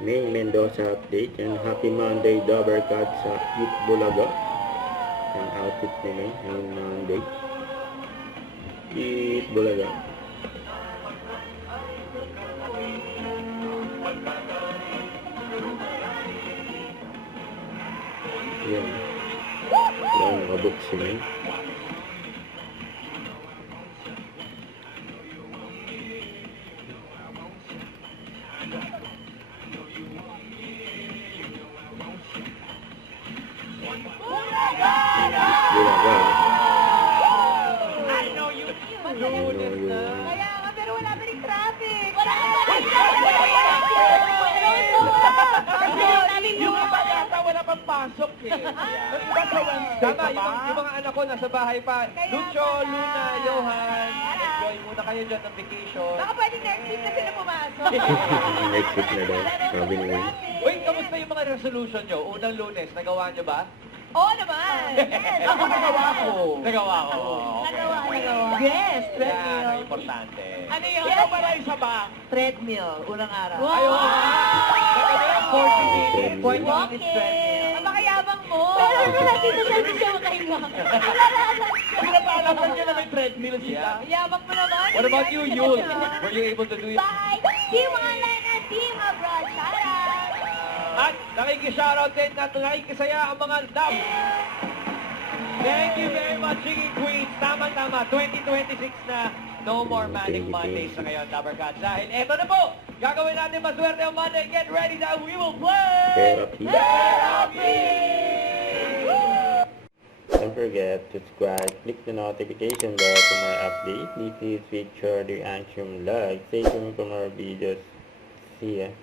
May Mendoza update. Yan, Happy Monday, Dabber Cat sa Eat Bulaga. Yan, outfit ni May, ngayong Monday. Eat Bulaga. Yan. Yan, nakabook si May. Bulaga. I know you. Lunes na. Kaya nga, pero wala pa rin traffic. Yung iba yata wala pang pasok eh. Yung iba sa Wednesday Tama, pa ba? yung mga anak ko nasa bahay pa. Kaya Lucho, pala. Luna, Johan, enjoy muna kayo dyan ng vacation. Baka pwede next week na sila pumasok. Next week na daw, sabi ni May. Wait, kamusta yung mga resolution nyo? Unang Lunes, nagawa nyo ba? Oo naman. Ako nagawa ko. Nagawa ko. Nagawa. Yes, Yan, treadmill. ang importante. Ano yun? Ano pala isa ba? Treadmill, unang araw. Ayun. Wow! 40 minutes, 20 minutes treadmill. Ang makayabang mo. Pero wala dito siya, hindi siya makahinga. Pinapaalaman niya na may treadmill siya. Yeah. Yabang mo naman. What about you, Yul? Were you able to do it? Bye! Team Online and Team Abroad. Shout out! At nakikishoutout din at nakikisaya ang mga dab. Thank you very much, Chicken Queens. Tama-tama, 2026 na. No more Manic Mondays na ngayon, Dabber Cats. Dahil eto na po, gagawin natin maswerte ang Monday. Get ready that we will play! Therapy. Therapy! Don't forget to subscribe, click the notification bell for more updates. Please feature the Antium Live. Stay tuned for more videos. See ya.